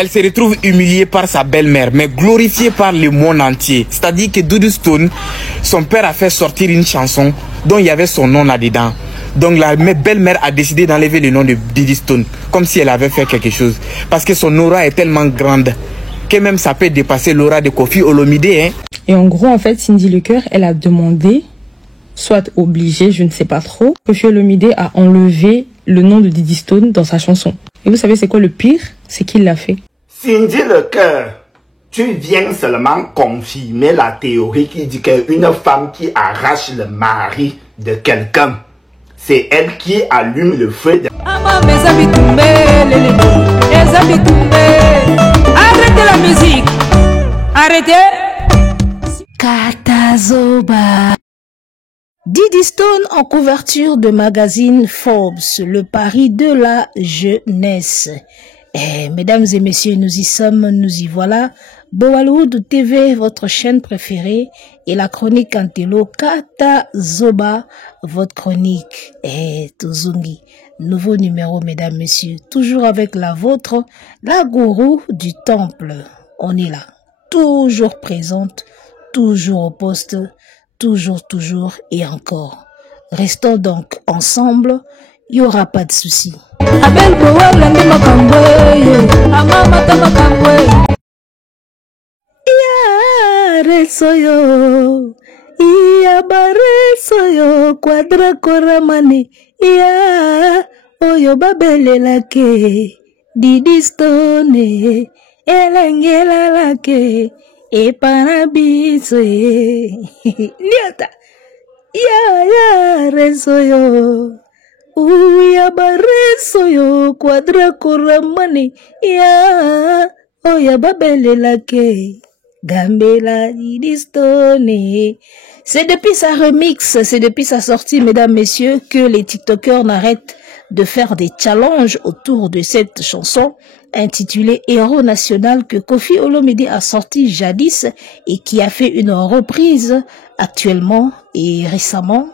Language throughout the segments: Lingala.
Elle se retrouve humiliée par sa belle-mère, mais glorifiée par le monde entier. C'est-à-dire que Doudou Stone, son père a fait sortir une chanson dont il y avait son nom là-dedans. Donc la belle-mère a décidé d'enlever le nom de Didi Stone, comme si elle avait fait quelque chose. Parce que son aura est tellement grande que même ça peut dépasser l'aura de Koffi Olomide. Hein. Et en gros, en fait, Cindy Lecœur, elle a demandé, soit obligée, je ne sais pas trop, Koffi Olomide a enlevé le nom de Didi Stone dans sa chanson. Et vous savez c'est quoi le pire? C'est qu'il l'a fait. Cindy Lecœur, tu viens seulement confirmer la théorie qui dit qu'une femme qui arrache le mari de quelqu'un, c'est elle qui allume le feu de... Arrêtez la musique. Arrêtez. Katazoba. Didi Stone en couverture de magazine Forbes, le pari de la jeunesse. Mesdames et messieurs, nous y sommes, nous y voilà. Bollywood TV, votre chaîne préférée, et la chronique Antelo Katazoba, votre chronique. Tozungi, nouveau numéro, mesdames, messieurs, toujours avec la vôtre, la gourou du temple. On est là, toujours présente, toujours au poste, toujours et encore. Restons donc ensemble, il n'y aura pas de soucis. Soyo, iya bare soyo, quadra koramane, iya oyo babele lake, Didi Stone, elengela lake, e parabiso liata, ya resoyo, uya bare soyo, quadra koramane, iya oyo babele lake. Gambela Didi Stone. C'est depuis sa remix, c'est depuis sa sortie, mesdames, messieurs, que les TikTokers n'arrêtent de faire des challenges autour de cette chanson intitulée Héros National que Koffi Olomide a sorti jadis et qui a fait une reprise actuellement et récemment,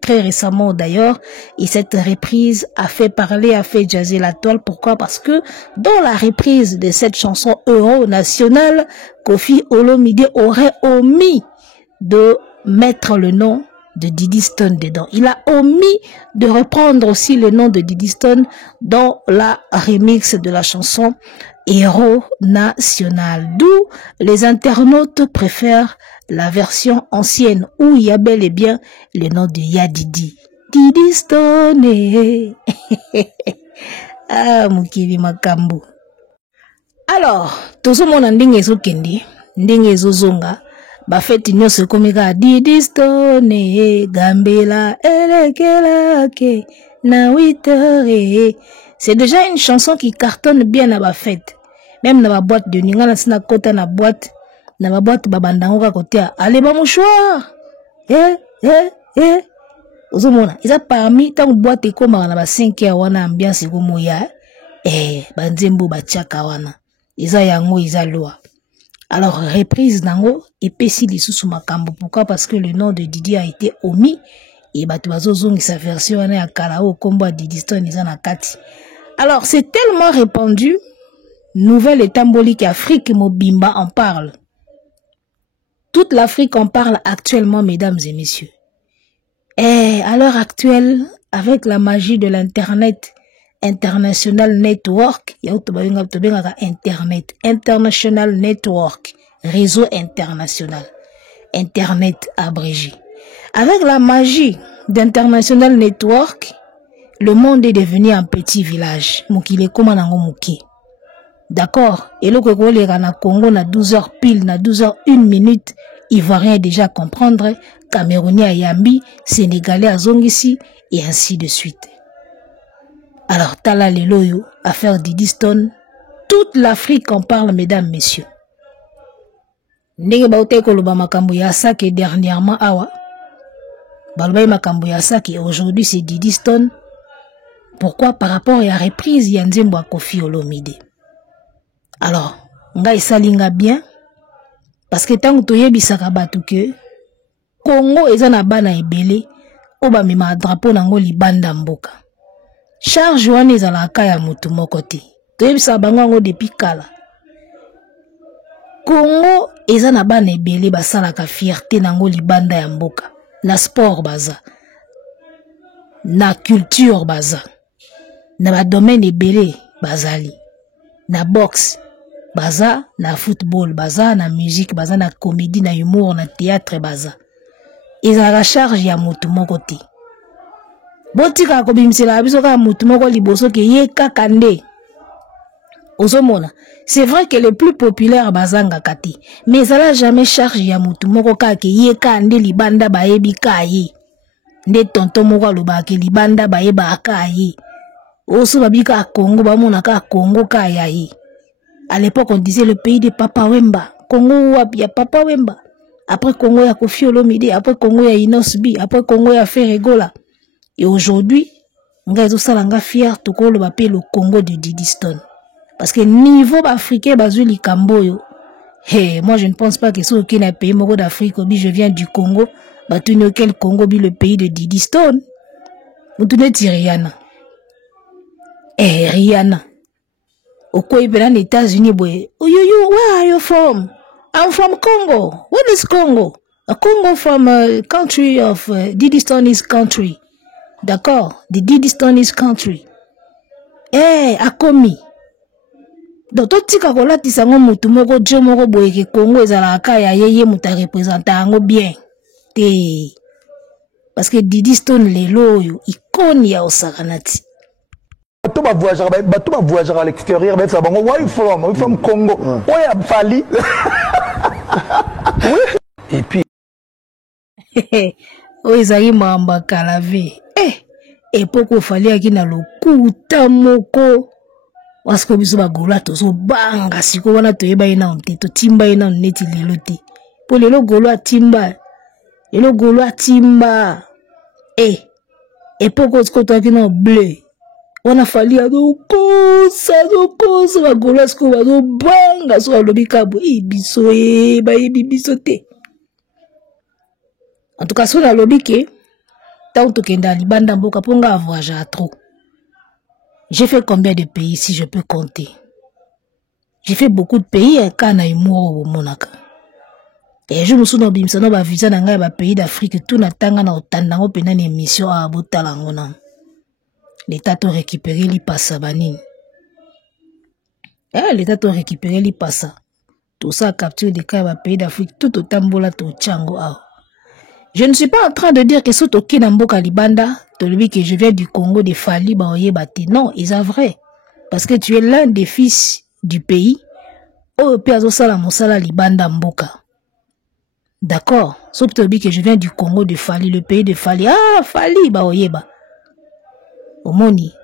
très récemment d'ailleurs, et cette reprise a fait parler, a fait jazzer la toile. Pourquoi? Parce que dans la reprise de cette chanson Héros National, Koffi Olomide aurait omis de mettre le nom de Didi Stone dedans. Il a omis de reprendre aussi le nom de Didi Stone dans la remix de la chanson Héros National. D'où les internautes préfèrent la version ancienne où il y a bel et bien le nom de Yadidi. Didi Stone. Ah, mukili makambo. Alors, tozo mona ndenge ezo kende, ndenge ezo zonga, ba feti nyose komika Didi Stone, Gambela, elekela ke, na 8h. C'est déjà une chanson qui cartonne bien à ba fête. Même na ba boîte de nuit, na sina kota na boîte babandango ka kotia, allez ba mouchoir. Ozomona, ils a parmi tant boîte et comme na ba 5h wana ambiance ko moya. Banzembo ba tchaka wana. Isa yango isa loa. Alors reprise nango epesi lisusu makambo. Pourquoi? Parce que le nom de Didi a été omis et batu bazozongi sa version wana ya kalao kombo Didi Stone isa na kati. Alors c'est tellement répandu, nouvelle étambolique Afrique Mobimba en parle. Toute l'Afrique en parle actuellement, mesdames et messieurs. Et à l'heure actuelle, avec la magie de l'internet, International Network, Internet, International Network, réseau international, Internet abrégé. Avec la magie d'International Network, le monde est devenu un petit village. Mukile koma nango muki. D'accord? Et le Congo na 12h pile, na 12h01, Ivoirien déjà comprendre, Camerounais à Yambi, Sénégalais à Zongisi, et ainsi de suite. Alors, Tala Leloyo, affaire Didi Stone, toute l'Afrique en parle, mesdames, messieurs. Ndenge baote koloba makambo ya saki dernièrement awa. Balobay makambo ya saki aujourd'hui c'est Didi Stone. Pourquoi? Par rapport à la reprise Yanzembo à Koffi Olomide. Alors, nga isalinga bien parce que tant que tu yebisaka batu ke Congo eza na bana ebele oba mema drapeau nango libanda mboka. Charge wana ezalaka ya mutu moko te. Toyebisa bango ngo depuis kala. Congo eza na bana ebele basalaka fierté nango libanda ya mboka na sport baza na culture baza na ba domaine ebele bazali na boxe baza na football baza na musique baza na comédie na humour na théâtre baza ezalaka charge ya motu moko te botika kobimisela biso kaka motu moko liboso ke ye kaka nde ozomona. C'est vrai que le plus populaire bazanga kati, mais ça n'a jamais charge ya mutu moko kake ye ka nde libanda baebi ka ye. Nde tonton moko loba ke libanda baeba ka ye. Oso babika Congo bamona ka Congo ka ya ye. À l'époque on disait le pays de Papa Wemba. Congo wapi ya Papa Wemba. Après Congo ya Koffi Olomide, après Congo ya Inosbi, après Congo ya Ferregola. Et aujourd'hui, nga ezo sala nga fier to ko loba pe le Congo de Didi Stone. Parce que niveau africain, bazuli Kamboyo. Hey, moi je ne pense pas que c'est aucun pays moro d'Afrique. Je viens du Congo. Batuni auquel Congo bi le pays de Didi Stone. Vous tenez Rihanna. Eh, Rihanna. Au quoi il est aux États-Unis, boy. Oh, you, where are you from? I'm from Congo. What is Congo? A Congo from a country of Didi Stone is country. D'accord? The Didi Stone is country. Eh, Akomi. Donc tout tika kola tisango mutu moko jo moko boyeke Congo ezalaka ya yeye muta représenter ngo bien te parce que Didi Stone lelo yo icône ya osakanati bato ba voyager à l'extérieur mais ça bango where you from Congo ouais a Fali oui et puis o ezali mamba kalave epoko Fali akina lokuta moko parce que biso bagola tozo banga siko wana toyeba ina onte to timba ina neti lelo te po lelo golo atimba epoko siko to akina bleu wana Fali azo kosa bagola siko bazo banga so alobi kabo biso bayebi biso te. En tout cas so na lobi ke tant to kenda libanda mboka ponga voyager à trop. J'ai fait combien de pays si je peux compter? J'ai fait beaucoup de pays quand na humour au monaka. Et je me souviens bimsa no ba visa na ngai ba pays d'Afrique tout na tanga na otanda ngo pena na émission a botala ngona. L'état to récupérer li passa banine. L'état to récupérer li passa. Tout ça capture des cas ba pays d'Afrique tout au tambola to chango a. Je ne suis pas en train de dire que c'est ok Namboka Libanda, tolobi que je viens du Congo de Fali Baoye Bati. Non, c'est vrai. Parce que tu es l'un des fils du pays. Oh, Piazo Sala Mosala Libanda Mboka. D'accord. Sauf tolobi que je viens du Congo de Fali, le pays de Fali. Ah, Fali Baoye Ba. Omoni.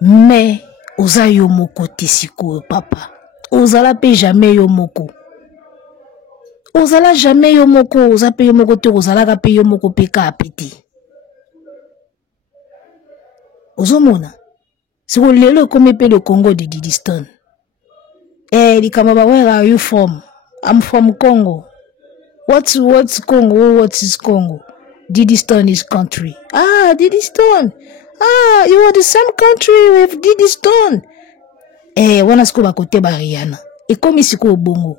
Mais, oza yo moko tesiko, papa. Ozala pe jamais yo moko. Ozala jamais yo moko, oza pe yo moko te, ozala ka pe yo moko peka apeti. Ozomona. Si vous lelo comme pe le Congo de Didi Stone. Likamaba, where are you from? I'm from Congo. What's Congo? What is Congo? Didi Stone is country. Ah, Didi Stone. Ah, you are the same country with Didi Stone. Wana siko bakote ba Rihanna. Komi siko bongo.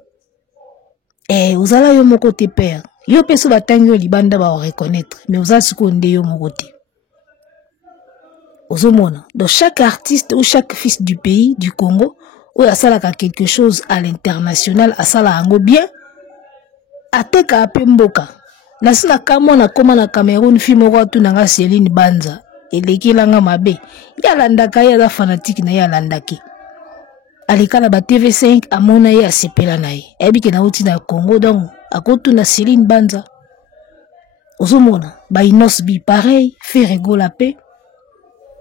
Ozala yo moko te père. Yo peso batangi yo libanda ba reconnaître. Mais ozala siko nde yo moko te. Ozomona. Donc chaque artiste ou chaque fils du pays, du Congo, ou asalaka quelque chose à l'international, asala ango bien, ateka ape mboka. Nasina kamo na koma na Cameroun fi moko tu nanga Céline Banza. Elekilanga mabe. Ya landaka ya da fanatique na ya landaki. Alikala ba TV5 amona ye asepela na ye. Ebike na uti na Congo donc akotu na Céline Banza. Ozomona ba Inosbi pareil, Ferregola pe.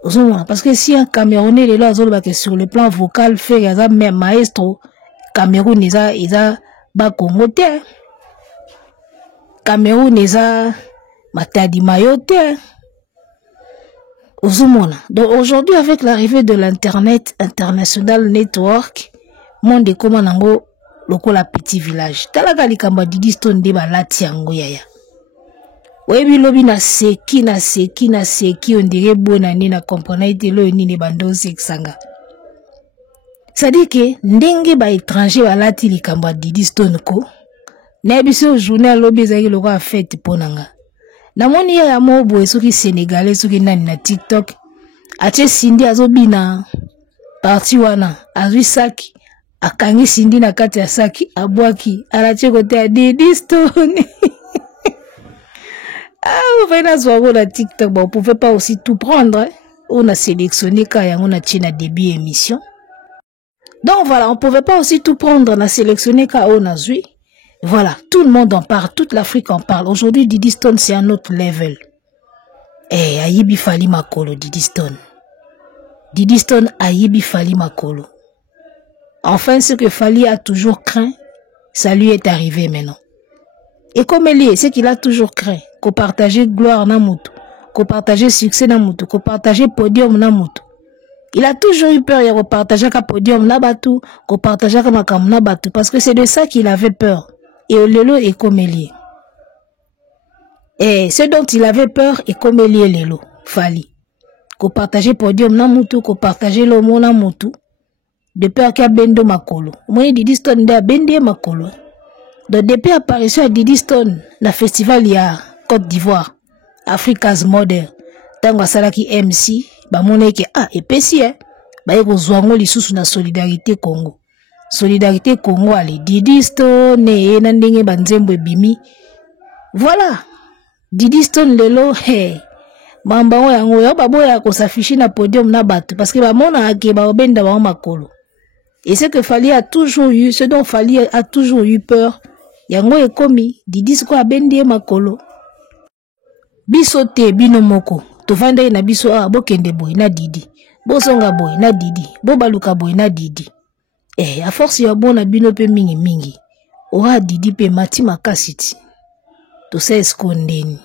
Ozomona parce que si un Camerounais lelo azoloba que sur le plan vocal Ferregola même maestro Cameroun eza ba Congo te. Cameroun eza Matadi Mayote. Ozomona. Donc aujourd'hui, avec l'arrivée de l'Internet International Network, monde comment nango lokola petit village. Talaga likamba Didi Stone de balati yango yaya. Webi lobi na seki, on dirait bonani na comprendre ite lo nini bando seksanga. C'est-à-dire que ndenge ba étranger balati likambo ya Didi Stone ko na biso journée lobi ezaki loko a fête ponanga namoni ya mobo soki sénégalais soki nani na TikTok atie Cindy azobina parti wana azwi saki akangi Cindy na kati ya saki abwaki alatie kote ya Didi Stone. Ah, vous venez à la TikTok, bon, vous pouvez pas aussi tout prendre. Hein? On a sélectionné quand on a tiré début émission. Donc voilà, on pouvait pas aussi tout prendre. On a sélectionné quand on a joué. Voilà, tout le monde en parle, toute l'Afrique en parle. Aujourd'hui, Didi Stone, c'est un autre level. Eh, Ayibi Fali Makolo, Didi Stone. Didi Stone, Ayibi Fali Makolo. Enfin, ce que Fali a toujours craint, ça lui est arrivé maintenant. Et comme elle est, c'est qu'il a toujours craint. Qu'on partageait gloire na mutu, qu'on partageait succès na mutu, qu'on partageait podium na mutu. Il a toujours eu peur de partager un podium na batu, qu'on partageait un makam na batu, parce que c'est de ça qu'il avait peur. Et Lelo est comme Elie. Et ce dont il avait peur est comme Elie Lelo, Fali. Qu'on partageait podium na mutu, qu'on partageait l'homo na mutu, de peur qu'il y a bendo makolo. Moi, Didi Stone de bende makolo. Donc depuis l'apparition de Didi Stone, na festival il y a Côte d'Ivoire, Africa's Mother, tango salaki MC, ba moneke epesi ba yeko zwango lisusu na Solidarité Congo. Solidarité Congo ale Didi Stone na ndenge banzembo ebimi. Voilà. Didi Stone lelo mamba yango yo baboya ko s'afficher na podium na bato parce que ba mona ake ba obenda ba makolo. Et c'est que Fali a toujours eu, ce dont Fali a toujours eu peur. Yango ekomi Didi sko abende makolo. Biso te bino moko tovanda na biso bokende boy na Didi bosonga boy na Didi bobaluka boy na Didi a force ya bona bino pe mingi ora Didi pe mati makasiti to se skondeni.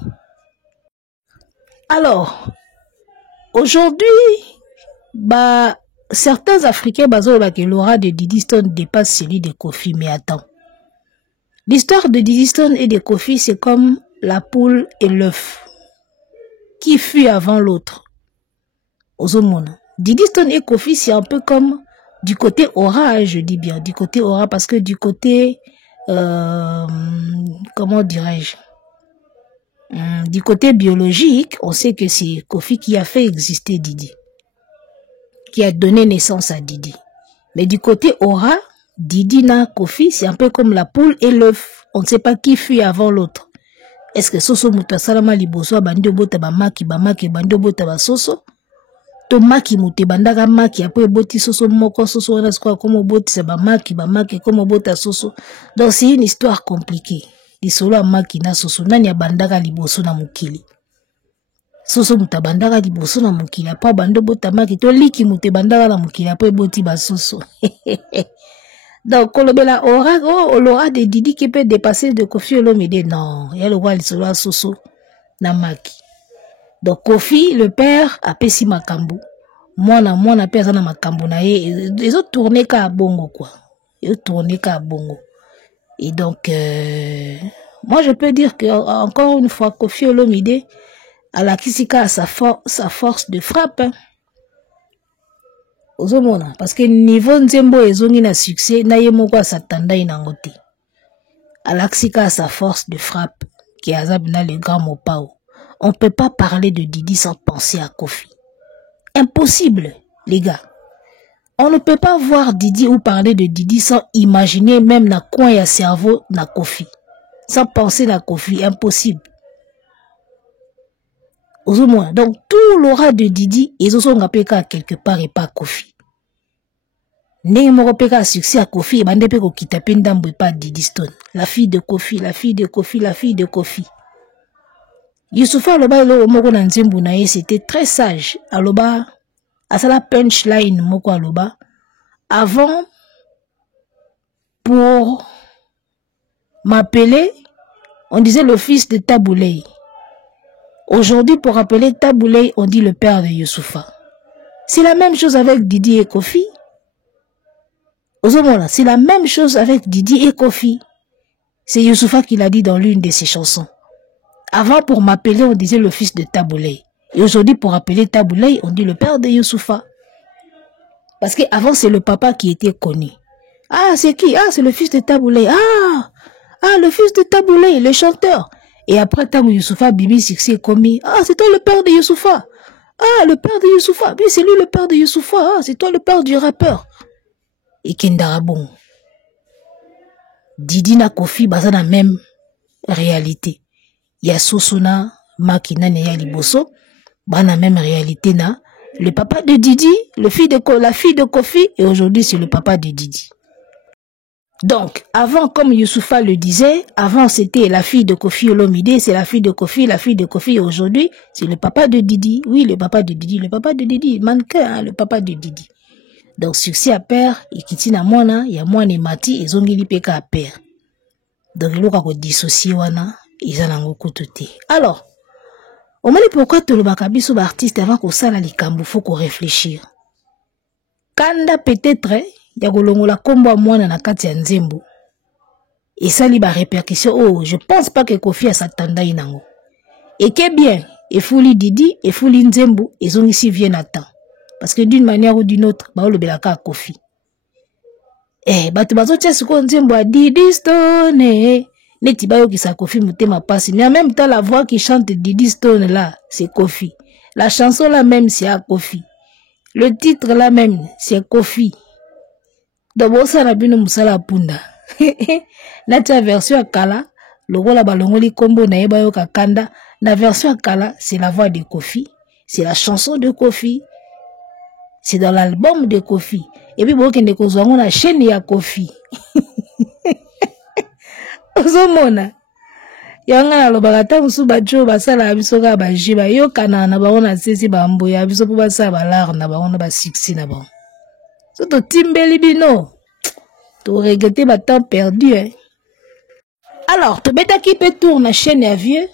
Alors aujourd'hui certains Africains bazoba que l'aura de Didi Stone dépasse celui de Kofi, mais attends, l'histoire de Didi Stone et de Kofi c'est comme la poule et l'œuf. Qui fut avant l'autre? Ozomona. Didi Stone et Kofi, c'est un peu comme du côté aura, je dis bien, du côté aura, parce que du côté, comment dirais-je, du côté biologique, on sait que c'est Kofi qui a fait exister Didi, qui a donné naissance à Didi. Mais du côté aura, Didi na Kofi, c'est un peu comme la poule et l'œuf. On ne sait pas qui fut avant l'autre. Est-ce que soso muta salama liboso bandi obota ba maki bandi obota ba soso to maki mute bandaka maki après boti soso moko soso wana sko comme oboti sa ba maki comme obota soso. Donc c'est une histoire compliquée. Lisolo maki na soso nani ya bandaka liboso na mukili. Soso muta bandaka liboso na mukili après bando bota maki to liki mute bandaka na mukili après boti ba soso. Donc, l'aura de Didi qui peut dépasser de Kofi Olomide, non, il y a le roi Lisolo Soso Namaki. Donc, Kofi, le père, a pesi makambo. Moi, na père, na makambo, na ils ont tourné qu'à bongo, quoi. Ils ont tourné qu'à bongo. Et donc, moi, je peux dire que, encore une fois, Kofi Olomide, à la Kisika, a sa force de frappe, hein. Ozomona parce que niveau nzembo ezongi na succès na yemoko asatanda inangote Alaxika a sa force de frappe qui est azabina le grand mopao. On peut pas parler de Didi sans penser à Kofi. Impossible les gars. On ne peut pas voir Didi ou parler de Didi sans imaginer même na coin ya cerveau na Kofi. Sans penser na Kofi, impossible. Ozomona donc tout l'aura de Didi ezosonga peka quelque part et pas Kofi. Ndenge moko peka succès à Kofi et bande peko kita pe ndambo pas Didi Stone. La fille de Kofi, la fille de Kofi, la fille de Kofi. Youssoufa aloba lo moko na nzembo na ye c'était très sage. Aloba asala punchline moko aloba avant pour m'appeler on disait le fils de Tabouley. Aujourd'hui, pour appeler Tabouley, on dit le père de Youssoufa. C'est la même chose avec Didi et Kofi. C'est la même chose avec Didi et Kofi. C'est Youssoufa qui l'a dit dans l'une de ses chansons. Avant, pour m'appeler, on disait le fils de Tabouley. Et aujourd'hui, pour appeler Tabouley, on dit le père de Youssoufa. Parce qu'avant, c'est le papa qui était connu. Ah, c'est qui? Ah, c'est le fils de Taboulé. Ah, le fils de Taboulé, le chanteur. Et après, Tabou Youssoufa, Bibi Sixi commis. Ah, c'est toi le père de Youssoufa. Ah, le père de Youssoufa. Oui, c'est lui le père de Youssoufa. Ah, c'est toi le père du rappeur. Et Kendarabon. Didi na Kofi, baza na même réalité. Il y a Sosuna, Makina, Neya Liboso, bana même réalité na. Le papa de Didi, la fille de Kofi, et aujourd'hui c'est le papa de Didi. Donc, avant, comme Youssoufa le disait, avant c'était la fille de Kofi Olomide, c'est la fille de Kofi, et aujourd'hui c'est le papa de Didi. Oui, le papa de Didi, mannequin, hein, le papa de Didi. Donc, succès à père, et Kitina Mwana, il y a Mwana Mati, et Zongili Peka à père. Donc, il y a dissocié wana, ils en ont tout. Alors, on m'a dit pourquoi tout le bakabiso artiste avant qu'on s'en aille kambu, faut qu'on réfléchir. Kanda peut-être, ya golongola kombo mwana na kati ya nzembo. Et ça li ba répercussion, oh, je pense pas que Kofi a s'attendait inango. Et que bien, et fouli Didi, et fouli nzembo, ils ont ici viennent à temps. Parce que d'une manière ou d'une autre, ba le belaka a Kofi. Eh, batu bazo tia suko nzembo a Didi Stone, neti bayo ki sa Kofi mutema passe. Mais en même temps, la voix qui chante Didi Stone là, c'est Kofi. La chanson là même, c'est à Kofi. Le titre là même, c'est Kofi. D'abord, ça n'a bino musala punda. Natia version à Kala, le rôle à balongoli combo na eba yo kakanda. La version à Kala, c'est la voix de Kofi. C'est la chanson de Kofi. C'est dans l'album de Kofi. Et puis, bon, qu'on a la chaîne ya Kofi. Ozomona. Yanga na lobagata musu bacho basala abiso ka bajiba yo kana na baona sisi bambo ya abiso po basala balar na baona ba 6 na ba. Soto timbeli bino. Tu regretter ba temps perdu hein. Alors, to beta ki pe tourne chaîne ya vieux.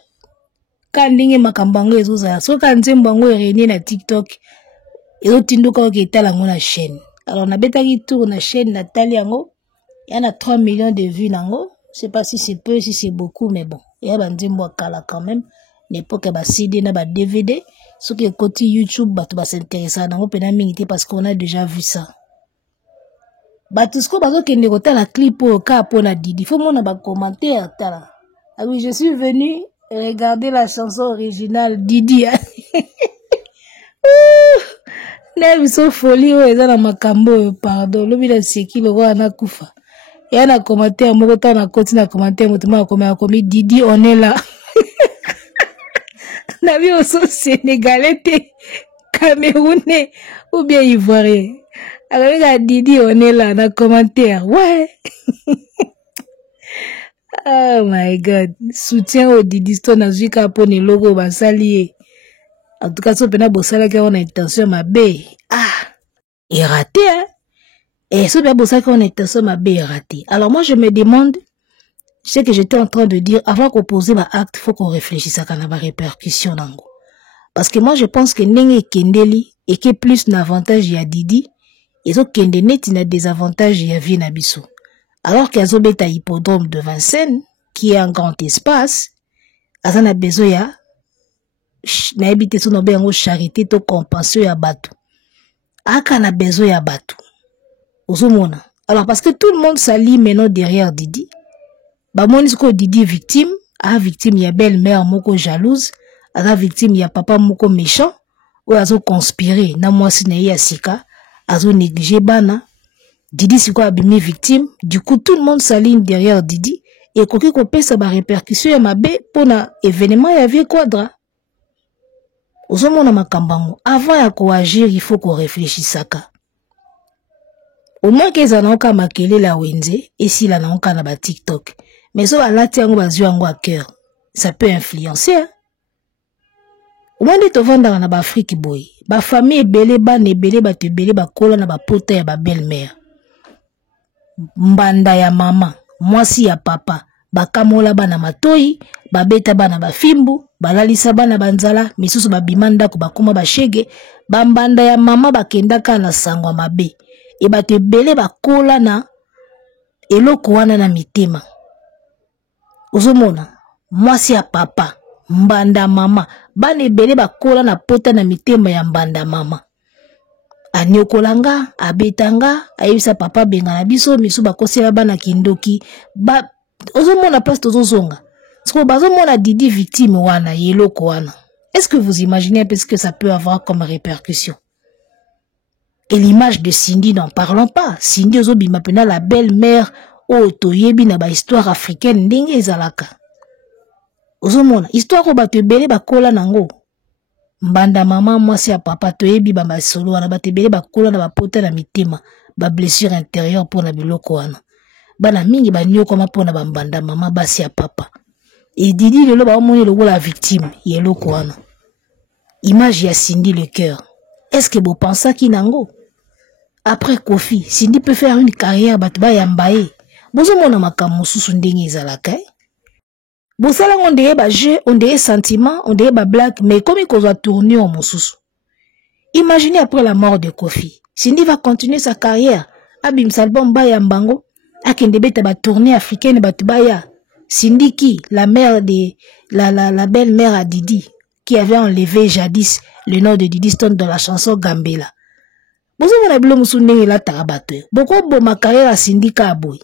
Kandinge makambango ezoza. So ka nzembango ereni na TikTok. Ezo tinduka ko etala ngona chaîne. Alors na beta ki tourne chaîne na tali yango. Il y en a 3 millions de vues nango. Je sais pas si c'est peu, si c'est beaucoup, mais bon. Il y a un nzembo kala quand même. N'époque ba CD na ba DVD. Ce qui est côté YouTube, bah tu vas s'intéresser à nango pena mingité parce qu'on a déjà vu ça. Batusko bazo kende kota la clip au cas pour la Didi. Faut mon ba commentaire tala. Ah oui, je suis venu regarder la chanson originale Didi. Na biso folie o eza na makambo pardon. Lobi na seki lo wana kufa. Il y a un commentaire, moi, quand on a continué à commenter, moi, comme Didi, on est là. On a vu aussi Sénégalais, Camerounais, ou bien Ivoirien. Alors, il a Didi, on est là, dans le commentaire. Ouais. Oh my God. Soutien au Didi Stone, à Zika, pour les logos, va s'allier. En tout cas, ça, on a beau ça, on a intention, ma bé. Ah. Il raté, hein. Et ce bien pour ça qu'on était ça ma bé raté. Alors moi je me demande, ce que j'étais en train de dire, avant qu'on pose ma acte, faut qu'on réfléchisse à quand on a répercussion nango. Parce que moi je pense que nenge kendeli et que plus d'avantages il y a Didi, et so kendenet il y a des avantages il y a Vienabiso. Alors qu'il y a Zobeta hippodrome de Vincennes, qui est un grand espace, azan a besoin ya na habité son obé en charité to compenser ya batu. Aka na besoin ya batu. Alors, parce que tout le monde s'allie maintenant derrière Didi. Bah, moi, ce Didi est victime. Ah, victime, il y a belle-mère, moko jalouse. Ah, victime, il y a papa, moko méchant. Ou, azo conspiré. Na moi, si n'est sika. Azo négligé bana. Didi, c'est quoi, abîmé victime. Du coup, tout le monde s'aligne derrière Didi. Et quoi qu'on peut, ça va répercussion, ma bé, pour un événement, il y avait quadra. Ozomona makambango. Avant ya ko agir, il faut qu'on réfléchisse à ça. Au moins qu'ils en ont qu'à maquiller la wenze, et si la n'ont qu'à na TikTok. Mais ça, la tiango bazu ango à cœur. Ça peut influencer, hein. Au moins de te vendre dans ba Afrique boy. Ba famille belé, ba ne belé, ba te belé, ba kola na ba pota ya ba belle-mère. Mbanda ya maman, moi si ya papa, ba kamola ba na matoi, ba beta ba na ba fimbu, ba lalisa ba na banzala, misusu ba bimanda ko ba kuma ba shege, ba mbanda ya mama ba kendaka na sangwa mabe. Et ba te belé ba kola na eloko wana na mitema. Ozomona, mwasi ya papa, mbanda mama, ba ne belé ba kola na pota na mitema ya mbanda mama. anyokolanga, abetanga, ayebisa papa benga na biso, misu bakosela bana kindoki, ozomona place tozozonga. Parce que bazomona Didi victime wana, yeloko wana. Est-ce que vous imaginez un peu ce que ça peut avoir comme répercussion? Et l'image de Cindy, n'en parlons pas. Cindy ozobima pena la belle-mère, toyebi na ba histoire africaine, ndenge ezalaka. Ozomona, histoire ko batebele bakola nango. Mbanda mama mwasi ya papa toyebi ba masolo wana batebele bakola na bapota na mitema, ba blessure intérieure pour na biloko wana. Bana mingi banyoko ma pona ba mbanda mama basi ya papa. Et Didi lelo ba omoni logo la victime, yeloko wana. Image ya Cindy le cœur. Est-ce que vous pensez qu'il nango? Après Kofi, Cindy peut faire une carrière batba yambaye. Bozo mona makamu susu ndenge ezalaka. Bosala on dirait ba jeu, on dirait sentiment, on dirait ba blague, mais comme il va tourner en mosusu. Imaginez après la mort de Kofi, Cindy va continuer sa carrière. Abim salbom ba yambango, akende beta ba tournée africaine batubaya. Cindy qui, la mère de la belle-mère à Didi, qui avait enlevé jadis le nom de Didi Stone dans la chanson Gambela. Bozo mona bilo musundenge la tarabato. Boko bo ma carrière à Cindy Kaboy.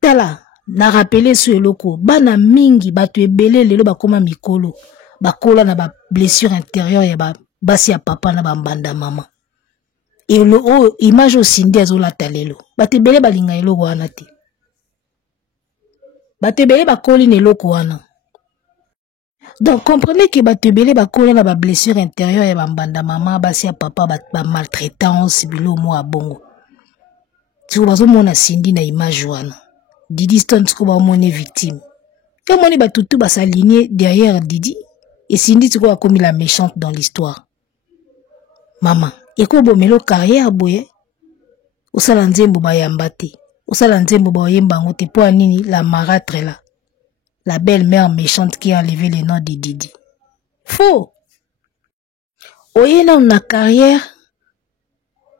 Tala, na rappelé sur eloko, bana mingi batu ebele lelo bakoma mikolo. Bakola na ba blessure intérieure ya ba basi ya papa na ba mbanda mama. Et le image au Cindy azola talelo. Batu ebele balinga eloko wana te. Batu ebele bakoli na eloko wana. Donc, comprenez que batebele bakola na ba blessure intérieure ya bambanda mama basi ya papa ba maltraitance bilo mo abongo. Tu bazo mona Cindy na image wana. Didi Stone tu ba mona victime. Et moni ba tutu ba s'aligner derrière Didi et Cindy tu ba comme la méchante dans l'histoire. Maman, et ko bo melo carrière boye. Osala nzembo ba yambate. Osala nzembo ba yemba ngote po anini la marâtre là. La belle-mère méchante qui a enlevé le nom de Didi. Faux. Oye na carrière.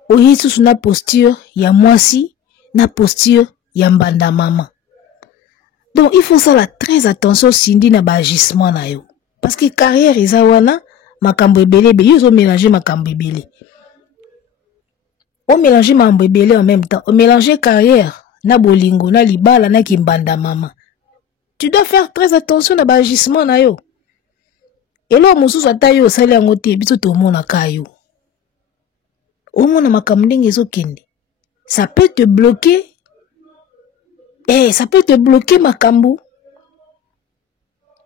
Oye sous na posture ya mwasi, na posture ya mbanda mama. Donc il faut ça la très attention Cindy na ba agissement na yo. Parce que carrière eza wana makambo ebele be yo mélanger makambo ebele. On mélanger makambo ebele en même temps. On mélanger carrière na bolingo na libala na kimbanda mama. Tu dois faire très attention à l'agissement na yo. Et là, mosusu ata yo sali yango te biso to mona ka yo. O mona makambo ndenge ezokende. Ça peut te bloquer. Ça peut te bloquer makambo.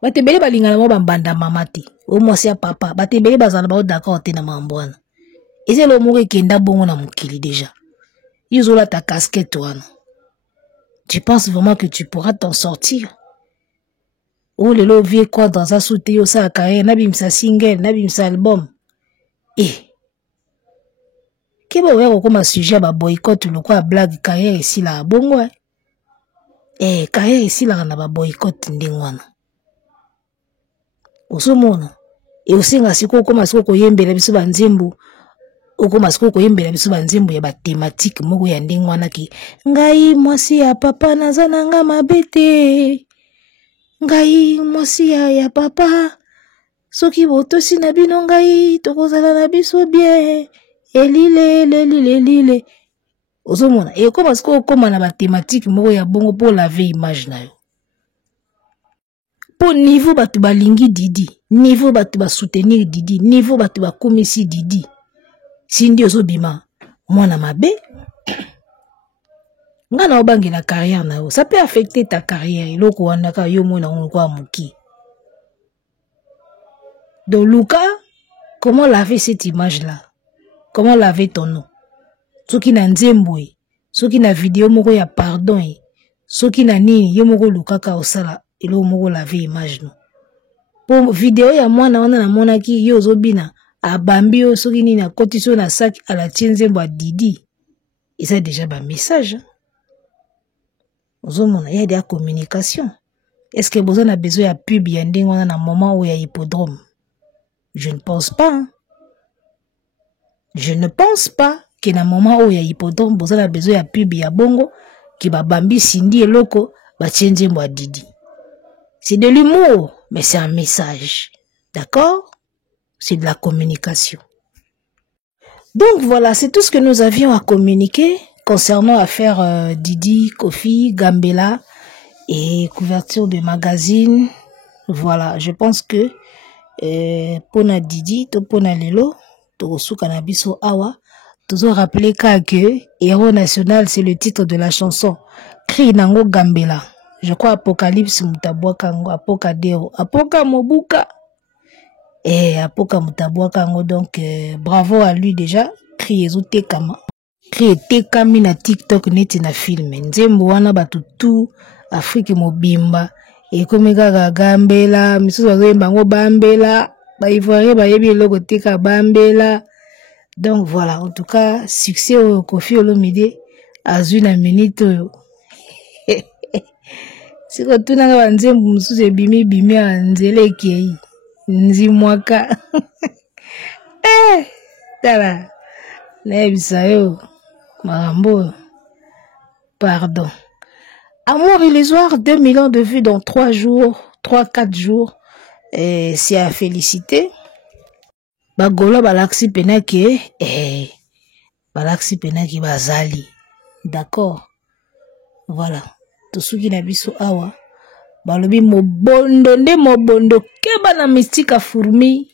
Batebele balinga na mo bambanda mama te. O mwasi ya papa, batebele bazana ba d'accord te na mambwana. Eze lo moko ekenda bongo na mokili déjà. Izola ta casquette wana. Tu penses vraiment que tu pourras t'en sortir? Oh lelo vie quoi dans sa soute yo sa carrière nabimisa single nabimisa album keba weko koma sujet ba boycott lokwa blague carrière ici la bongo carrière ici la na ba boycott ndingwana osomona osinga siko koma siko koyembela biso banzembo okoma siko koyembela biso banzembo ya ba thématique moko ya ndingwana ki ngai mwasi ya papa nazana nga mabete ngai mwasi ya papa soki botosi na bino ngai tokozala na biso bien elile ozomona ekoma siko koma na ba thématique moko ya bongo pour laver image na yo po niveau batu balingi Didi niveau batu ba soutenir Didi niveau batu ba komisi Didi Cindy ozobima mwana mabe ngana obangi la carrière na yo ça peut affecter ta carrière iloko wana ka yo mona ngwa muki. Donc Luka, comment laver cette image là? Comment laver ton nom? Soki na nzembo soki na vidéo moko ya pardon soki na nini yo moko Luka ka osala ilo moko laver image no. Po vidéo ya mwana wana na mona ki yo zobina abambi yo soki nini na kotiso na sac à la nzembo a Didi. Et ça déjà ba message. Il y a des communications. Est-ce que vous avez besoin de pub à un moment où il y a hippodrome? Je ne pense pas. Hein? Je ne pense pas que dans un moment où il y a hippodrome, vous avez besoin de pub à bongo qui va bambi Cindy et Loco, va changer moi Didi. C'est de l'humour, mais c'est un message. D'accord? C'est de la communication. Donc voilà, c'est tout ce que nous avions à communiquer concernant l'affaire Didi, Kofi, Gambela et couverture de magazine. Voilà, je pense que pona Didi, to pona Lelo, to suka na biso awa, toujours rappeler que Héros National, c'est le titre de la chanson. Cri nango Gambela. Je crois Apocalypse Mutabwakango, Apokadero, Apoka Mobuka. Et Apoka Mutabwakango, donc bravo à lui déjà. Cri Ezo Tekama. Cri Tekami na TikTok neti na film. Nzembo wana batutu Afrique mobimba. Et comme Gambela, misusu bazoyemba Bambela, ba Ivoirien bayebi eloko teka Bambela. Donc voilà, en tout cas, succès au Kofi Olomide azwi na minute oyo. Siko tunanga banzembu mususu ebimi anzele ekei. Nzimwaka. Tala. Naebisa yo. Marambo. Pardon. Amour illusoire, 2 millions de vues dans 3 jours, 3-4 jours. C'est à féliciter. Bagolo balaksi penaki, balaksi penaki bazali. D'accord. Voilà. Tosuki na biso awa. Balobi mobondo nde mobondo keba na mystique a fourmi.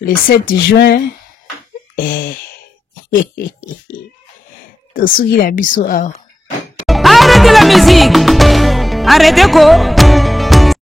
Le 7 juin. Tosuki na biso awa. Arrêtez la musique. Arrêtez quoi?